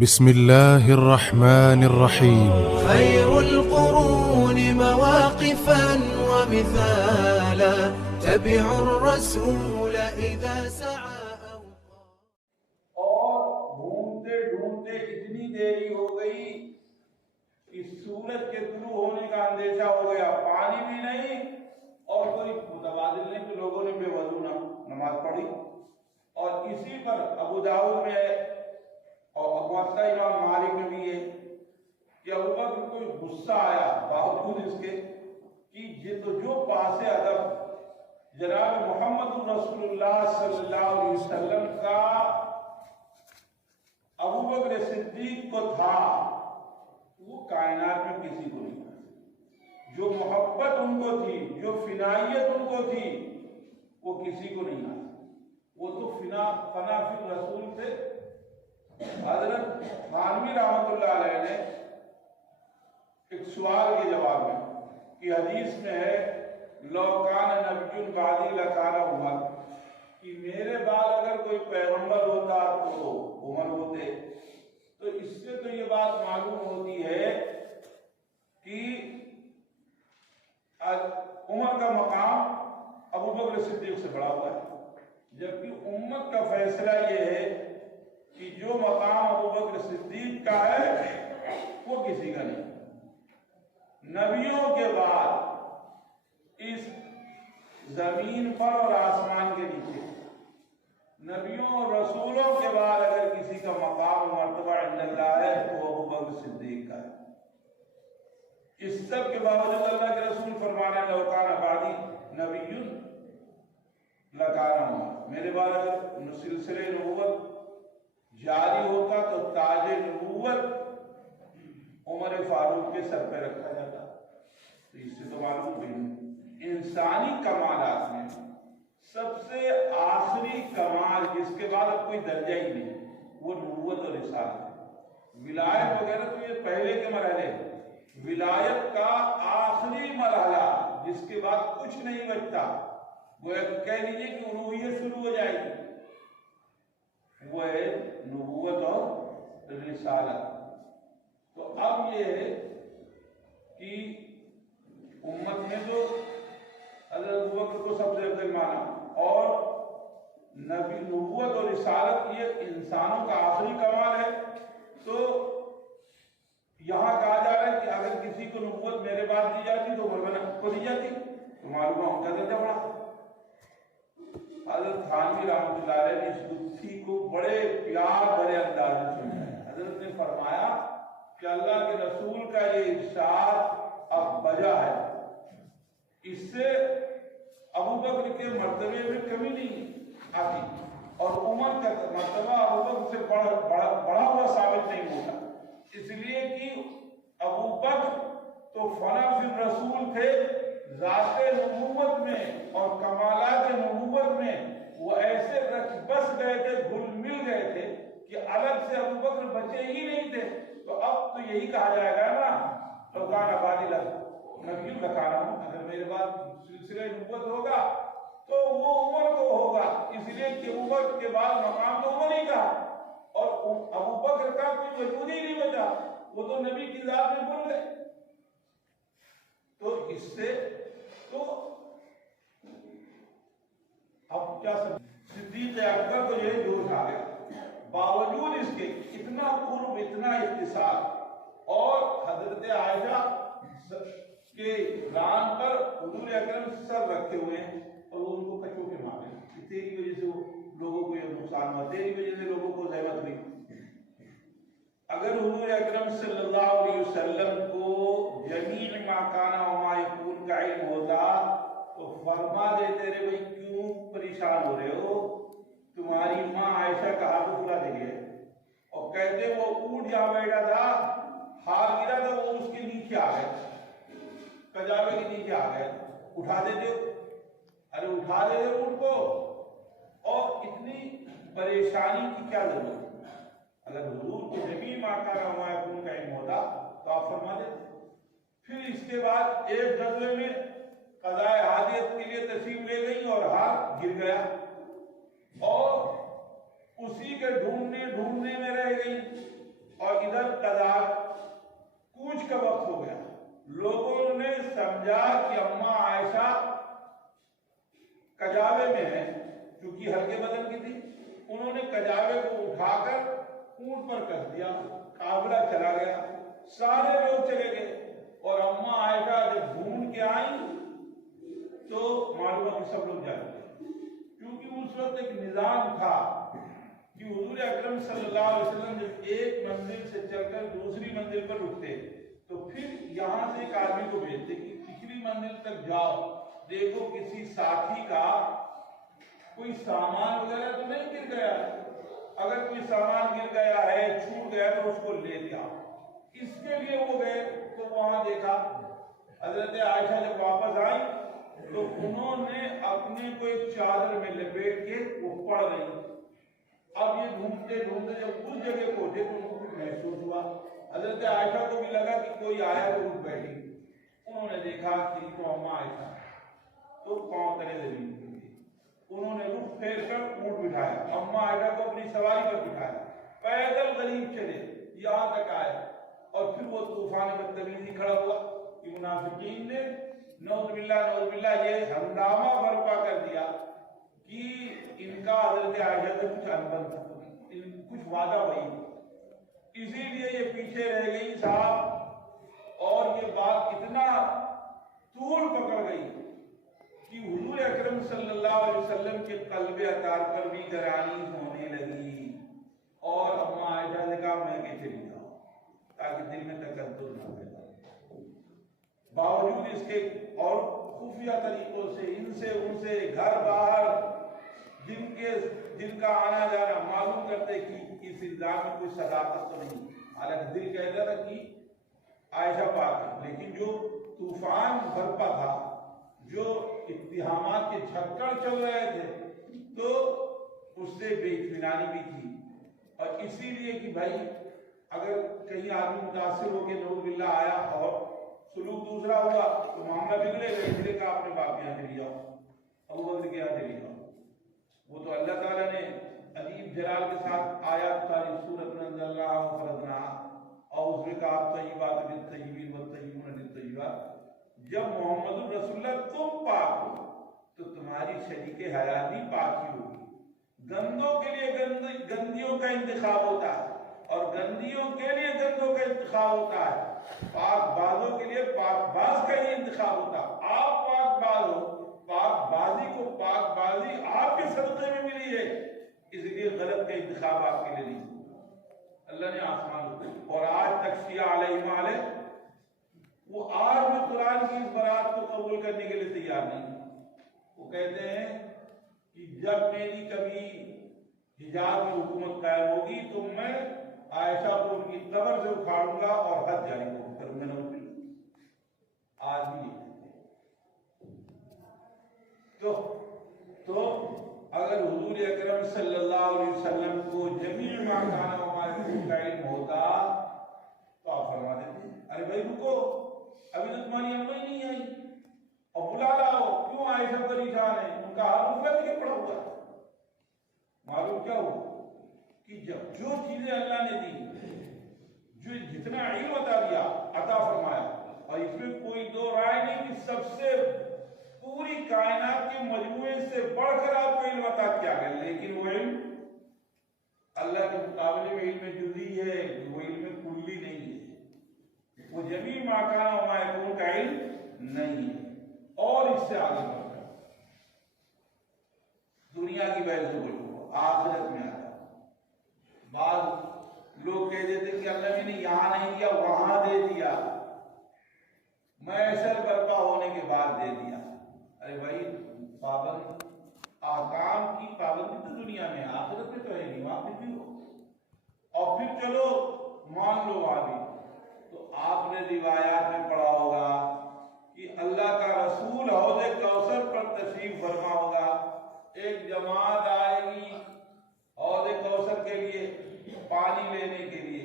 بسم الله الرحمن الرحيم. خير القرون مواقفا ومثالا تبع الرسول إذا سعى اور ڈھونڈتے ڈھونڈتے اتنی دیری ہو گئی کہ سورج کے طلوع ہونے کا اندیشہ ہو گیا، پانی بھی نہیں اور کوئی متبادل نہیں، کہ لوگوں نے بے وضو نماز پڑھی۔ اور اسی پر ابو داؤد میں ہے اور موطا امام مالک میں بھی ہے کہ ابو بکر کو غصہ آیا باوجود اس کے کہ جو پاس ادب جناب محمد رسول اللہ صلی اللہ علیہ وسلم کا ابو بکر صدیق کو تھا، وہ کائنات میں کسی کو نہیں تھا۔ جو محبت ان کو تھی، جو فنائیت ان کو تھی، وہ کسی کو نہیں آتی۔ وہ تو فنا فی رسول تھے۔ حضرت تھانوی رحمۃ اللہ علیہ نے ایک سوال کے جواب میں کہ حدیث میں ہے لو کان نبی بعدی لکان عمر، کہ میرے بعد اگر کوئی پیغمبر ہوتا تو عمر ہوتے۔ تو اس سے تو یہ بات معلوم ہوتی ہے کہ عمر کا مقام ابو بکر صدیق سے بڑا ہوا ہے، جبکہ امت کا فیصلہ یہ ہے کہ جو مقام ابو بکر صدیق کا ہے وہ کسی کا نہیں۔ نبیوں کے بعد اس زمین پر اور آسمان کے نیچے نبیوں اور رسولوں کے بعد اگر کسی کا مقام و مرتبہ عند اللہ ہے تو ابو بکر صدیق کا ہے۔ اس سب کے باوجود اللہ کے رسول فرمانے لو کان بعدی نبی لکان عمر، میرے بعد اگر سلسلہ نبوت جاری ہوتا تو تاج نبوت عمر فاروق کے سر پہ رکھا جاتا۔ تو اس سے تو معلوم بھی انسانی کمالات میں سب سے آخری کمال جس کے بعد اب کوئی درجہ ہی نہیں وہ نبوت اور رسالت ہے۔ ولایت وغیرہ تو یہ پہلے کے مرحلے ہیں، ولایت کا آخری مرحلہ جس کے بعد کچھ نہیں بچتا، وہ کہہ لیجیے کہ الوہیت شروع ہو جائے گی، وہ ہے نبوت اور رسالت۔ تو اب یہ ہے کہ امت میں جو حضرت ابو بکر کو سب سے افضل مانا اور نبی نبوت اور رسالت یہ انسانوں کا آخری کمال ہے، تو یہاں کہا جا رہا ہے کہ اگر کسی کو نبوت میرے بعد دی جاتی تو عمر کو دی جاتی تو معلوم ہے ان کا درجہ بڑا۔ حضرت تھانوی رحمۃ اللہ علیہ نے اس گتھی کو بڑے پیار بھرے انداز میں سمجھایا۔ حضرت نے فرمایا کہ اللہ کے رسول کا یہ ارشاد اب بجا ہے، اس سے ابو بکر کے مرتبے میں کمی نہیں آتی اور عمر کا مرتبہ ابو بکر سے بڑا ہوا ثابت نہیں ہوتا، اس لیے کہ ابو بکر تو فنا فی الرسول تھے، ذات نبوت میں اور کمالات نبوت میں وہ ایسے بس گئے تھے، گھل مل گئے تھے کہ الگ سے ابو بکر بچے ہی نہیں تھے۔ تو اب تو یہی کہا جائے گا نا تو کان آبادی نبی لکان عمر، اگر میرے بعد سلسلہ نبوت ہوگا تو وہ عمر کو ہوگا، اس لیے کہ عمر کے بعد مقام تو عمر ہی کا، اور ابو بکر کا کوئی وجود ہی نہیں بچا، وہ تو نبی کی ذات میں بھول گئے۔ تو اس سے تو اب کیا صدیق اکبر کو یہ جوش آ گیا، باوجود اس کے اتنا قرب، اتنا اتصال، اور حضرت عائشہ کے ران پر حضور اکرم سر رکھے ہوئے ہیں اور وہ ان کو کچوں کے مارے ہیں، تیری وجہ سے وہ لوگوں کو یہ نقصان ہوا، تیری وجہ سے لوگوں کو زحمت ہوئی۔ اگر حضور اکرم صلی اللہ علیہ وسلم کو جمیع ما کان و ما یکون کا علم ہوتا تو فرما دیتے رہے بھائی کیوں پریشان ہو رہے ہو، تمہاری ماں عائشہ کا ہاتھ اٹھا دے گئے، اور کہتے وہ اونٹ جہاں بیٹھا تھا ہار گرا تھا وہ اس کے نیچے آ گئے، کجاوے کے نیچے آ گئے، اٹھا دیتے ہو، ارے اٹھا دیتے اونٹ کو، اور اتنی پریشانی کی کیا ضرورت؟ اگر حضور کو جمیع ما کان و ما یکون کا علم ہوتا تو آپ فرما دیتے۔ پھر اس کے بعد ایک غزوے میں قضاء حاجت کے لیے تشریف لے گئی اور ہاتھ گر گیا، اور اسی کے ڈھونڈنے میں رہ گئی، سمجھا کہ اماں عائشہ کجاوے میں ہے، چونکہ ہلکے بدن کی تھی، انہوں نے کجاوے کو اٹھا کر اونٹ پر کس دیا، قافلہ چلا گیا، سارے لوگ چلے گئے، اور اماں عائشہ جب ڈھونڈ کے آئیں تو معلوم ہے کہ سب لوگ جا گئے، کیونکہ اس وقت ایک نظام تھا کہ حضور اکرم صلی اللہ علیہ وسلم جب ایک منزل سے چل کر دوسری منزل پر رکتے تو پھر یہاں سے ایک آدمی کو بھیجتے کہ پچھلی منزل تک جاؤ، دیکھو کسی ساتھی کا کوئی سامان وغیرہ تو نہیں گر گیا، اگر کوئی سامان گر گیا ہے، چھوٹ گیا تو اس کو لے دیا۔ اس کے لیے وہ گئے تو وہاں دیکھا حضرت عائشہ جب واپس آئی تو انہوں نے اپنے کو ایک چادر میں لپیٹ کے وہ پڑھ رہی۔ اب یہ ڈھونڈتے ڈھونڈتے جب اس جگہ پہنچے تو ان کو کچھ محسوس ہوا، حضرت عائشہ کو بھی لگا کہ کوئی آیا تو رک بیٹھی، انہوں نے دیکھا کہ تو اماں عائشہ، تو پاؤں تلے زمین پہ تھی، انہوں نے رخ پھیر کر اونٹ بٹھایا، اماں عائشہ کو اپنی سواری پر بٹھایا، پیدل غریب چلے یہاں تک آئے، اور پھر وہ طوفان بدتمیزی کھڑا ہوا کہ منافقین نے نعوذ باللہ یہ ہنگامہ برپا کر دیا کہ ان کا حضرت عائشہ سے کچھ انبن تھا، کچھ وعدہ وہی، اسی لیے یہ پیچھے رہ گئی صاحب، اور یہ بات اتنا طول پکڑ گئی کہ حضور اکرم صلی اللہ علیہ وسلم کے قلب اطہار پر بھی گرانی ہونے لگی، اور اماں عائشہ نے کہا میں کہ چلی جاؤ تاکہ دل میں تکدر نہ پیدا ہو۔ باوجود اس کے اور خفیہ طریقوں سے ان سے گھر باہر جن کا آنا جانا معلوم کرتے کہ اس الزام میں کوئی صداقت تو نہیں، حالانکہ دل کہتا تھا کہ عائشہ پاک ہے، لیکن جو طوفان برپا تھا، جو اتہامات کے جھکڑ چل رہے تھے، تو اس سے بے اطمینانی بھی تھی، اور اسی لیے کہ بھائی اگر کہیں آدمی متاثر ہو کے نعوذ باللہ آیا اور سلوک دوسرا ہوا تو معاملہ بگڑے گا، اس لیے کہا اپنے باپ کے یہاں چلی جاؤ، ابو بکر کے یہاں چلی جاؤ۔ وہ تو اللہ تعالیٰ نے عجیب جلال کے ساتھ آیات اتاری، سورۃ میں انزل اللہ فرضنا، اور اس میں کہا طیبات للطیبین والطیبون للطیبات۔ جب محمد الرسول اللہ تم پاک ہو تو تمہاری شریک حیات بھی پاک ہی ہوگی۔ گندوں کے لیے گندیوں کا انتخاب ہوتا ہے، اور گندیوں کے لیے گندوں کا انتخاب ہوتا ہے، پاک بازوں کے لیے پاک باز کا ہی انتخاب ہوتا ہے۔ آپ پاک باز ہو، پاک بازی کو پاک بازی آپ کے صدقے میں ملی ہے، اس لیے غلط کا انتخاب آپ کے لیے نہیں۔ اللہ نے آسمان اور آج تک شیعہ علیہ مالے وہ آج بھی قرآن کی اس برات کو قبول کرنے کے لیے تیار نہیں۔ وہ کہتے ہیں کہ جب میری کبھی حجاز میں حکومت قائم ہوگی تو میں عائشہ کو ان کی قبر سے اکھاڑوں گا اور حد جاری کروں گا۔ آج بھی نہیں تو اگر حضور اکرم صلی اللہ علیہ وسلم کو جمیع ما کان وما یکون کا علم ہوتا تو آپ فرما دیتے ارے بھائی رکو، ابھی تو تمہاری اماں ہی نہیں آئی، اور بلا لاؤ، کیوں عائشہ پریشان ہے، ان کا حال رکھا لے کے پڑا ہوا۔ معلوم کیا ہوا کہ جب جو چیزیں اللہ نے دی، جو جتنا علم عطا فرمایا، اور اس میں کوئی دو رائے نہیں کہ سب سے پوری کائنات کے مجموعے سے بڑھ کر آپ کو علم عطا کیا گیا، لیکن وہ علم اللہ کے مقابلے میں علم جزئی ہے، وہ علم کلی نہیں ہے، وہ جمیع ما کان وما یکون کا علم نہیں ہے۔ اور اس سے آگے بڑھ کر دنیا کی بحث سے بولو، آخرت میں آتا۔ بعض لوگ کہہ دیتے کہ اللہ نے یہاں نہیں دیا وہاں دے دیا، محشر برپا ہونے کے بعد دے دیا۔ ارے بھائی پابند احکام کی پابندی تو دنیا میں، آخرت میں تو ہے نہیں، وہاں پھر بھی ہو، اور پھر چلو مان لو وہاں بھی۔ تو آپ نے روایات میں پڑھا ہوگا کہ اللہ کا رسول حوض کوثر پر تشریف فرما ہوگا، ایک جماعت آئے گی حوض کوثر کے لیے پانی لینے کے لیے،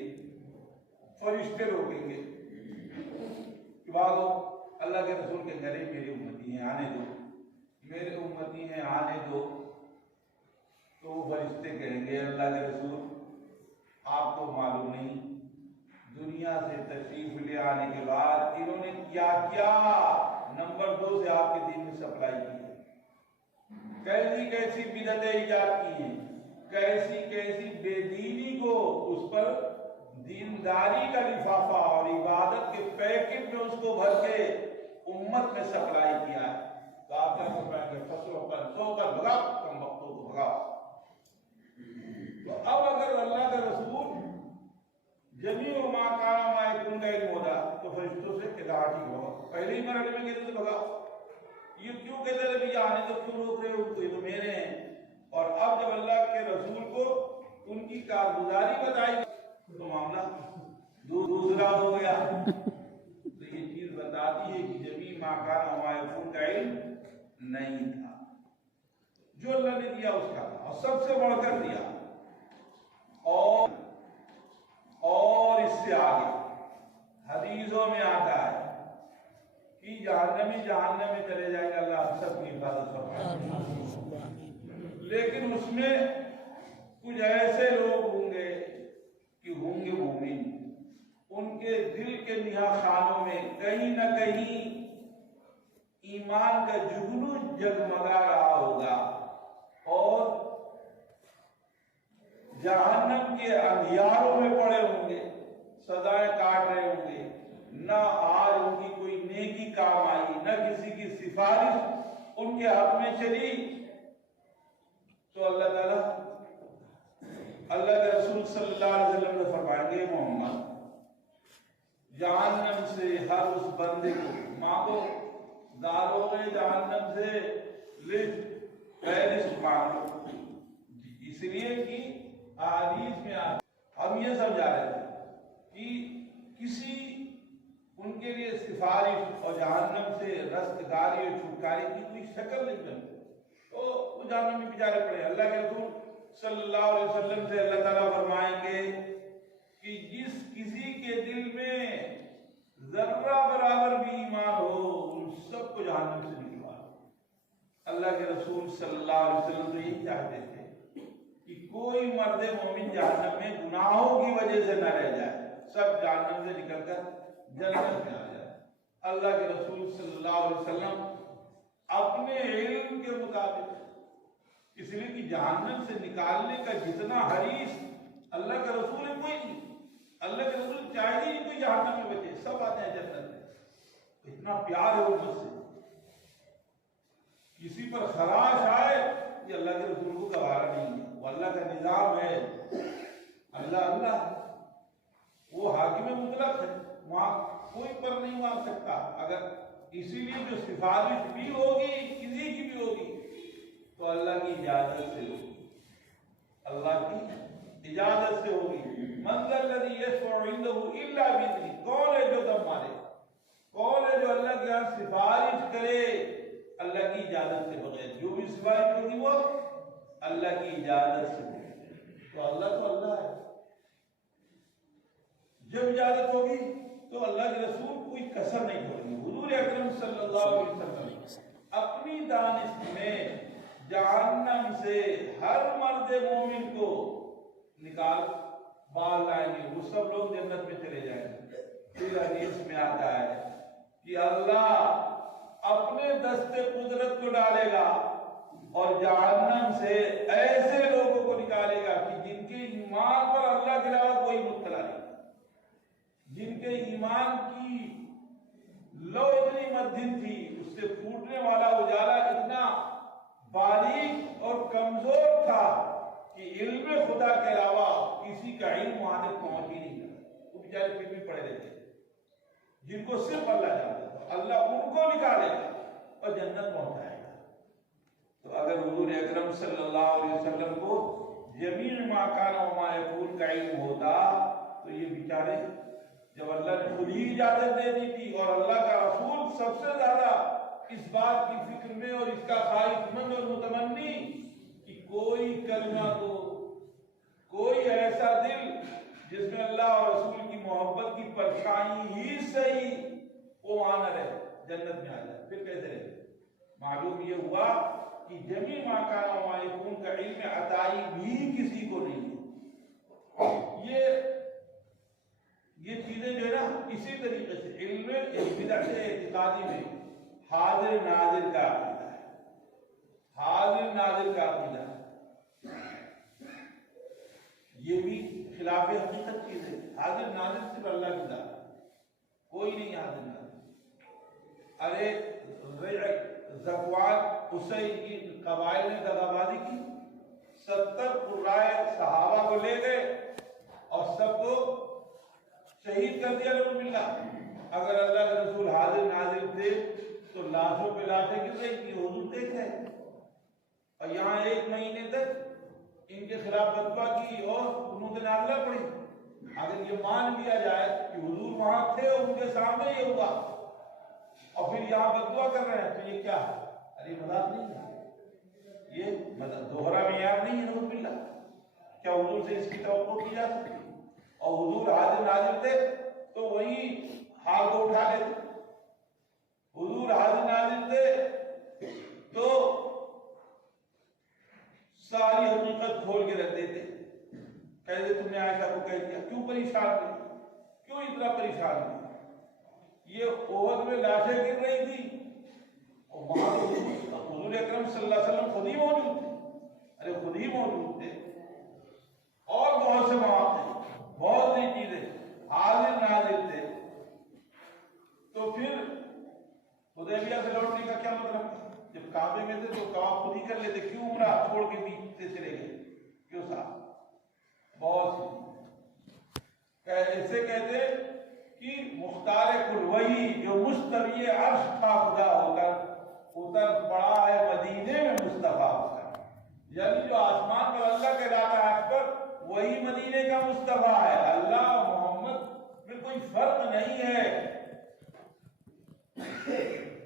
فرشتے روکیں گے کہ بھاگو، اللہ کے رسول کے گھر میری امتی ہیں آنے دو، میرے امتی ہیں آنے دو۔ تو وہ فرشتے کہیں گے اللہ کے رسول آپ کو معلوم نہیں، دنیا سے تشریف لے آنے کے بعد انہوں نے کیا کیا، نمبر 2 سے آپ کے دین میں سپلائی کی ہے، کیسی کیسی بدعتیں ایجاد کی ہیں، کیسی کیسی بے دینی کو اس پر دینداری کا لفافہ اور عبادت کے پیکٹ میں اس کو بھر کے امت میں سپلائی کیا ہے۔ تو آپ کیا فرمائیں گے؟ فصلوں پر سو کر بھگاؤ، کم وقتوں کو بھگاؤ۔ تو اب اگر اللہ کا رسول جمیع ما کان ما یکون کا علم ہوتا تو فرشتوں سے کہلاٹ ہی ہوگا، پہلے ہی مرحلے میں کہتے تھے بھگاؤ، یہ کیوں کہتے رہے بھی آنے تو کیوں روک رہے ہو، تو یہ تو میرے ہیں۔ اور اب جب اللہ کے رسول کو ان کی کارگزاری بتائی تو معاملہ دوسرا ہو گیا۔ تو یہ چیز بتاتی ہے کہ جمیع ما کان ما یکون کا علم نہیں تھا، جو اللہ نے دیا اس کا تھا، اور سب سے بڑھ کر دیا۔ اور اس سے آگے حدیثوں میں آتا ہے کہ جہنمی جہنم میں چلے جائیں گے، اللہ ہم سب کی حفاظت فرمائے، لیکن اس میں کچھ ایسے لوگ ہوں گے کہ ہوں گے مومن، ان کے دل کے نہا خانوں میں کہیں نہ کہیں ایمان کا جگنو جگمگا رہا ہوگا، اور جہنم کے اندھیاروں میں پڑے ہوں گے، سزائیں کاٹ رہے ہوں گے، نہ آج ان کی کوئی نیکی کام آئی، نہ کسی کی سفارش ان کے حق میں چلی۔ تو اللہ تعالیٰ اللہ کے رسول صلی اللہ علیہ وسلم نے فرمائیں گے محمد جہنم سے ہر اس بندے کو مانگو، داروغ جہنم سے لسٹ فہرست مانگو، اس لیے کہ احادیث میں ہم یہ سمجھا رہے تھے کہ کسی ان کے لیے سفارش اور جہنم سے رستگاری اور چھٹکارے کی کوئی شکل نہیں بنتی، تو وہ جہنم میں بیچارے پڑے۔ اللہ کے رسول صلی اللہ علیہ وسلم سے اللہ تعالیٰ فرمائیں گے کہ جس کسی کے دل میں ذرہ برابر بھی ایمان ہو ان سب کو جہنم سے نکلوا۔ اللہ کے رسول صلی اللہ علیہ وسلم تو یہی چاہتے تھے کہ کوئی مرد مومن جہنم میں گناہوں کی وجہ سے نہ رہ جائے، سب جہنم سے نکل کر جنت میں آ جائے۔ اللہ کے رسول صلی اللہ علیہ وسلم اپنے علم کے مطابق، اس لیے کہ جہنم سے نکالنے کا جتنا حریص اللہ کا رسول ہے کوئی نہیں، اللہ کے رسول چاہیے ہی کوئی جہنم میں بچے، سب آتے ہیں جنت میں، اتنا پیار ہے امت سے۔ کسی پر خراش آئے یہ اللہ کے رسول کو گوارا نہیں ہے، وہ اللہ کا نظام ہے، اللہ وہ حاکم مطلق ہے، وہاں کوئی پر نہیں مار سکتا۔ اگر اسی لیے جو سفارش بھی ہوگی کسی کی بھی ہوگی تو اللہ کی اجازت سے ہوگی، اللہ کی اجازت سے ہوگی۔ من ذا الذی یشفع عنده الا باذنہ، کون ہے جو دم مارے، کون ہے جو اللہ کے یہاں سفارش کرے اللہ کی اجازت سے بغیر؟ جو بھی سفارش ہوگی وہ اللہ کی اجازت سے ہوگی۔ تو اللہ ہے، جب اجازت ہوگی تو اللہ کے رسول کوئی کسر نہیں چھوڑیں گے۔ حضور اکرم صلی اللہ علیہ وسلم اپنی دانش میں جہنم سے ہر مرد مومن کو نکال باہر لائیں گے، وہ سب لوگ جنت میں چلے جائیں گے۔ پھر حدیث میں آتا ہے کہ اللہ اپنے دست قدرت کو ڈالے گا اور جہنم سے ایسے لوگوں کو نکالے گا کہ جن کے ایمان پر اللہ کے علاوہ کوئی مطلع نہیں، جن کے ایمان کی لو اتنی مدھم تھی، اس سے پھوٹنے والا اجالا اتنا باریک اور کمزور تھا کہ علم خدا کے علاوہ کسی کا علم وہاں تک پہنچ ہی نہیں کرتا، وہ بیچارے پھر بھی پڑے رہتے، جن کو صرف اللہ جانتا تھا، اللہ ان کو نکالے گا اور جنت پہنچائے گا۔ تو اگر حضور اکرم صلی اللہ علیہ وسلم کو جمیع ما کان و ما یکون کا علم ہوتا تو یہ بیچارے، جب اللہ نے خود ہی اجازت دے دی تھی اور اللہ کا رسول سب سے زیادہ اس بات کی فکر میں اور اس کا خواہش مند اور متمنی کہ کوئی کلمہ کو، کوئی ایسا دل جس میں اللہ اور رسول کی محبت کی پرچھائی ہی صحیح وہ وہاں نہ رہے، جنت میں آ جائے، پھر کیسے رہے؟ معلوم یہ ہوا کہ جمیع ما کان و ما یکون کا علم عطائی بھی کسی کو نہیں ہے۔ یہ چیزیں جو ہے نا اسی طریقے سے علم بدعت اعتقادی میں حاضر ناظر کا عقیدہ ہے، حاضر ناظر کا عقیدہ ہے، یہ بھی خلاف حقیقت چیز ہے۔ حاضر ناظر صرف اللہ کی ذات ہے، کوئی نہیں حاضر ناظر۔ ارے ذکوان حسین کی قبائل نے دغابازی کی، 70 قرائے صحابہ کو لے گئے اور سب کو شہید کر دیا نعوذ باللہ۔ اگر اللہ کے رسول حاضر ناظر تھے تو لاشوں پہ لاشیں گر رہی تھی، حضور دیکھ رہے ہیں، اور یہاں 1 مہینے تک ان کے خلاف فتویٰ کی اور قنوت نازلہ پڑی۔ اگر یہ مان لیا جائے کہ حضور وہاں تھے اور ان کے سامنے یہ ہوا اور پھر یہاں بدعا کر رہے ہیں تو یہ کیا ہے؟ ارے مذاق نہیں ہے، یہ دوہرا معیار نہیں ہے نعوذ باللہ۔ کیا حضور سے اس کی توقع کی جا سکتی؟ اور حضور حاضر ناظر تھے تو وہی حال کو اٹھا لیتے، حضور حاضر ناظر تھے تو ساری حقیقت کھول کے رکھ دیتے، کہتے تم نے عائشہ کو کہہ دیا، کیوں پریشان تھے، کیوں اتنا پریشان تھے؟ یہ احد میں لاشیں گر رہی تھی اور وہاں حضور اکرم صلی اللہ علیہ وسلم خود ہی موجود تھے، ارے خود ہی موجود تھے، اور بہت سے مواقع، بہت سی چیزیں، حاضر ناظر تھے۔ تو پھر حدیبیہ سے لوٹنے کا کیا مطلب؟ جب کعبے میں تھے تو طواف خود ہی کر لیتے، کیوں عمرہ چھوڑ کے پیچھے چلے گئے؟ کیوں صاحب؟ بہت سی ایسے کہتے کہ مختار کل وہی جو مستوی عرش کا خدا ہو کر اتر پڑا ہے مدینے میں مصطفیٰ ہو کر، یعنی جو آسمان پر اللہ کے ذات عرش پر وہی مدینے کا مصطفیٰ ہے۔ اللہ اور محمد میں کوئی فرق نہیں ہے،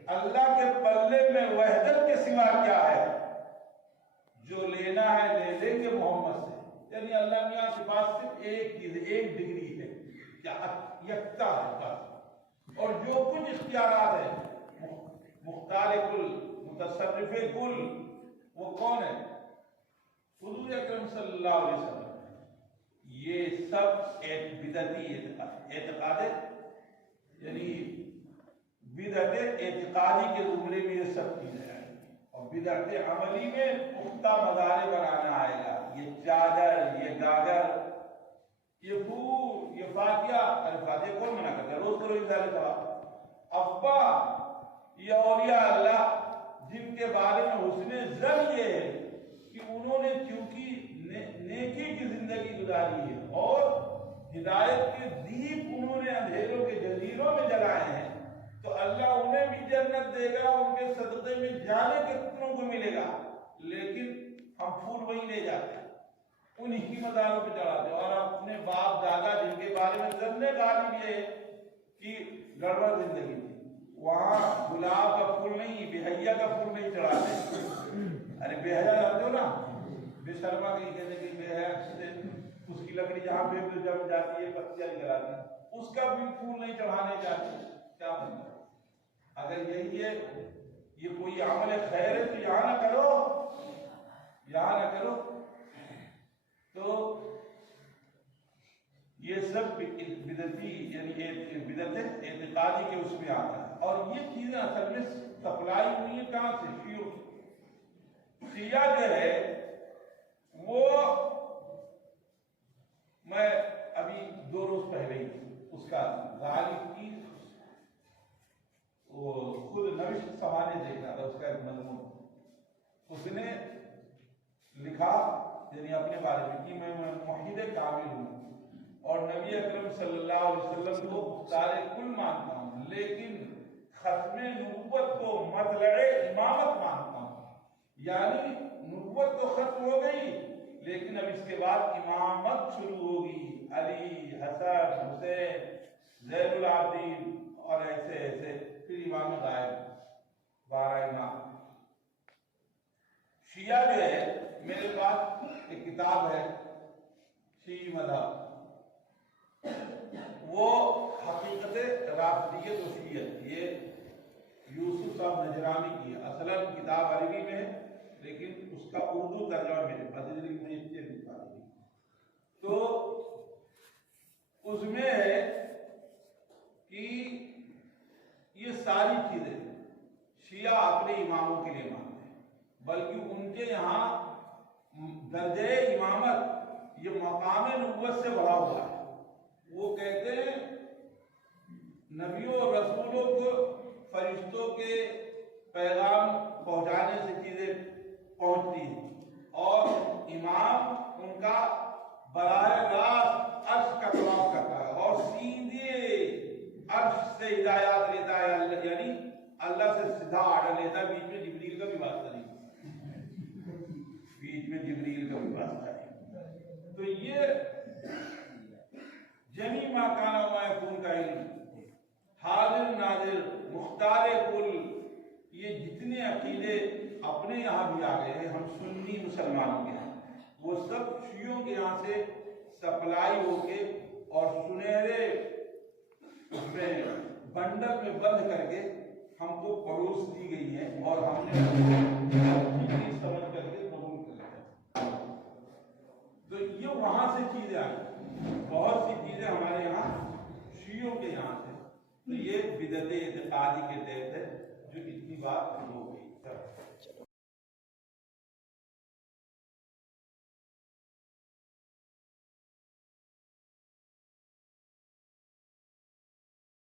اللہ کے پلے میں وحدت کے سوا کیا ہے؟ جو لینا ہے لے لیں گے محمد سے، یعنی اللہ میاں کے پاس صرف ایک چیز، ایک ڈگری ہے، کیا یکتا ہے بس، اور جو کچھ اختیارات ہیں مختار کل متصرف کل وہ کون ہے؟ حضور اکرم صلی اللہ علیہ وسلم۔ یہ سب ایک بدعتی اعتقاد ہے، یعنی بدعت اعتقادی کے زمرے میں یہ سب چیزیں ہیں، اور بدعت عملی میں پختہ مزارے بنانا آئے گا، یہ چادر، یہ گاگر، یہ پھول، یہ فاتحہ، ارے فاتحہ کون منع کرتا ہے؟ روز کرو اظہار ثواب۔ ابا یہ اولیاء اللہ جن کے بارے میں حسن ظن یہ ہے کہ انہوں نے چونکہ نیکی کی زندگی گزاری ہے اور ہدایت کے دیپ انہوں نے اندھیروں کے جزیروں میں جلائے ہیں، تو اللہ انہیں بھی جنت دے گا، ان کے صدقے میں جانے کتنوں کو ملے گا، لیکن ہم پھول وہی لے جاتے ہیں، انہی کی مزاروں پہ چڑھاتے ہیں، اور اپنے باپ دادا جن کے بارے میں ظن غالب یہ ہے کہ گڑبڑ زندگی تھی، وہاں گلاب کا پھول نہیں، بہیا کا پھول نہیں چڑھاتے۔ ارے بہیا جانتے ہو نا، بے شرما کہیں کہتے کہ بہیا سے اس کی لکڑی جہاں پہ جم جاتی ہے پتیاں نکل آتی ہیں، اس کا بھی پھول نہیں چڑھانے جاتے۔ کیا مطلب؟ اگر یہی ہے یہ کوئی عمل خیر ہے تو یہاں نہ کرو، یہاں نہ کرو۔ تو یہ سب بدعتی یعنی بدعت اعتقادی کے اس میں آتا ہے، اور یہ چیزیں اصل میں سپلائی ہوئی ہیں کہاں سے؟ شیعوں کی۔ شیعہ جو ہے وہ، میں ابھی 2 روز پہلے ہی اس کا غالب کی وہ خود نوشت سمانے دیکھ رہا تھا، اس کا ایک مضمون اس نے لکھا، یعنی اپنے بارے میں کہ میں موحد کامل ہوں اور نبی اکرم صلی اللہ علیہ وسلم کو مختار کل مانتا ہوں، لیکن ختم نبوت کو مطلع امامت مانتا ہوں، یعنی نبوت تو ختم ہو گئی لیکن اب اس کے بعد امامت شروع ہوگی، علی، حسن، حسین، زین العابدین اور ایسے ایسے، پھر امام غائب، 12 امام۔ شیعہ جو ہے، میرے پاس ایک کتاب ہے شیعی مذہب، وہ حقیقت رافضیت و شیعت، یہ یوسف صاحب نجرانی کی ہے، اصلاً کتاب عربی میں ہے لیکن اس کا اردو ترجمہ میرے پاس ہے، لیکن میں اس سے لکھا نہیں، تو اس میں ہے کہ یہ ساری چیزیں بلکہ ان کے یہاں درجہ امامت یہ مقام نبوت سے بڑھا ہوا ہے. وہ کہتے ہیں نبیوں اور رسولوں کو فرشتوں کے پیغام پہنچانے سے چیزیں پہنچتی ہیں اور امام ان کا براہ راست عرش کا طواف کرتا ہے اور سیدھے عرش سے ہدایات لیتا ہے، یعنی اللہ سے سیدھا آرڈر لیتا ہے. بیچ میں جبریل کا بھی واسطہ نہیں، بیچ میں جبریل کا بھی واسطہ نہیں. تو یہ جمی ما کان و ما یکون کا علم، حاضر ناظر مختار کل، یہ جتنے عقیدے اپنے یہاں بھی آ گئے ہیں ہم سنی مسلمانوں کے یہاں، وہ سب شیعوں کے یہاں سے سپلائی ہو کے اور سنہرے اس میں بنڈل میں بند کر کے ہم کو پروس دی گئی ہیں اور ہم نے سمجھ کر کے قبول کر لیا. تو یہ وہاں سے چیزیں آئی، بہت سی چیزیں ہمارے یہاں شیعوں کے یہاں سے. تو یہ بدعت اعتقادی کے تحت ہے جو اتنی بات ہو گئی.